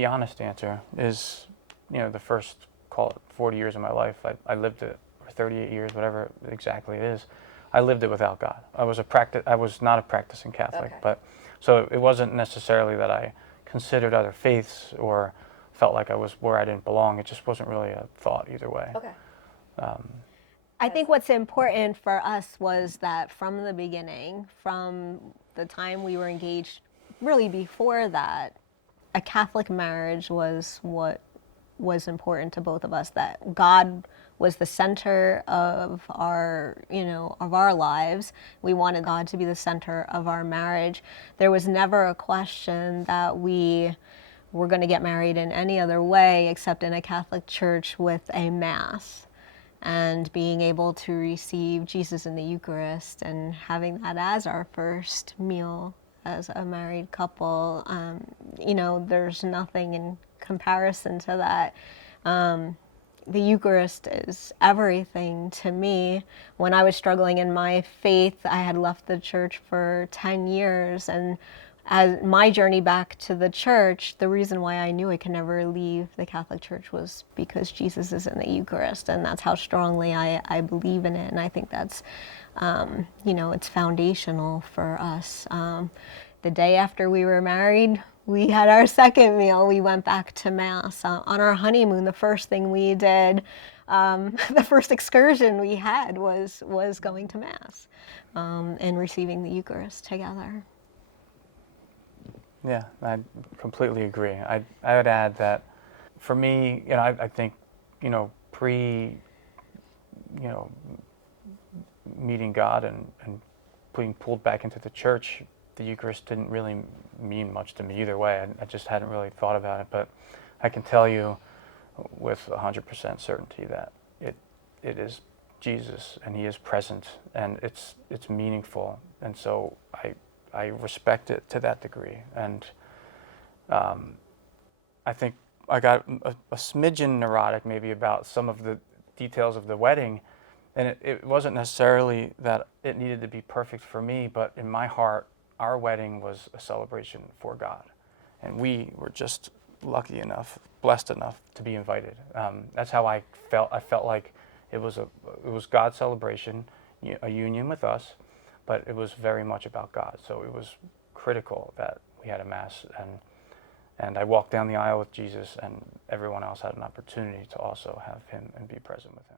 the honest answer is, the first, call it 40 years of my life, I lived it, or 38 years, whatever exactly it is, I lived it without God. I was not a practicing Catholic, Okay. but so it wasn't necessarily that I considered other faiths or felt like I was where I didn't belong. It just wasn't really a thought either way. Okay. I think what's important for us was that from the beginning, from the time we were engaged, really before that, a Catholic marriage was what was important to both of us, that God was the center of our, of our lives. We wanted God to be the center of our marriage. There was never a question that we were going to get married in any other way except in a Catholic church with a mass, and being able to receive Jesus in the Eucharist and having that as our first meal as a married couple. There's nothing in comparison to that. The Eucharist is everything to me. When I was struggling in my faith, I had left the church for 10 years, and as my journey back to the church, the reason why I knew I could never leave the Catholic Church was because Jesus is in the Eucharist, and that's how strongly I believe in it. And I think that's, it's foundational for us. The day after we were married, we had our second meal. We went back to Mass. On our honeymoon, the first thing we did, the first excursion we had was going to Mass and receiving the Eucharist together. Yeah, I completely agree. I would add that for me, I think, pre, meeting God and being pulled back into the church, the Eucharist didn't really mean much to me either way. I just hadn't really thought about it, but I can tell you with 100% certainty that it is Jesus, and he is present, and it's meaningful, and so I respect it to that degree. And I think I got a smidgen neurotic maybe about some of the details of the wedding, and it wasn't necessarily that it needed to be perfect for me, but in my heart, our wedding was a celebration for God, and we were just lucky enough, blessed enough to be invited. That's how I felt. I felt like it was God's celebration, a union with us, but it was very much about God. So it was critical that we had a Mass, and I walked down the aisle with Jesus, and everyone else had an opportunity to also have him and be present with him.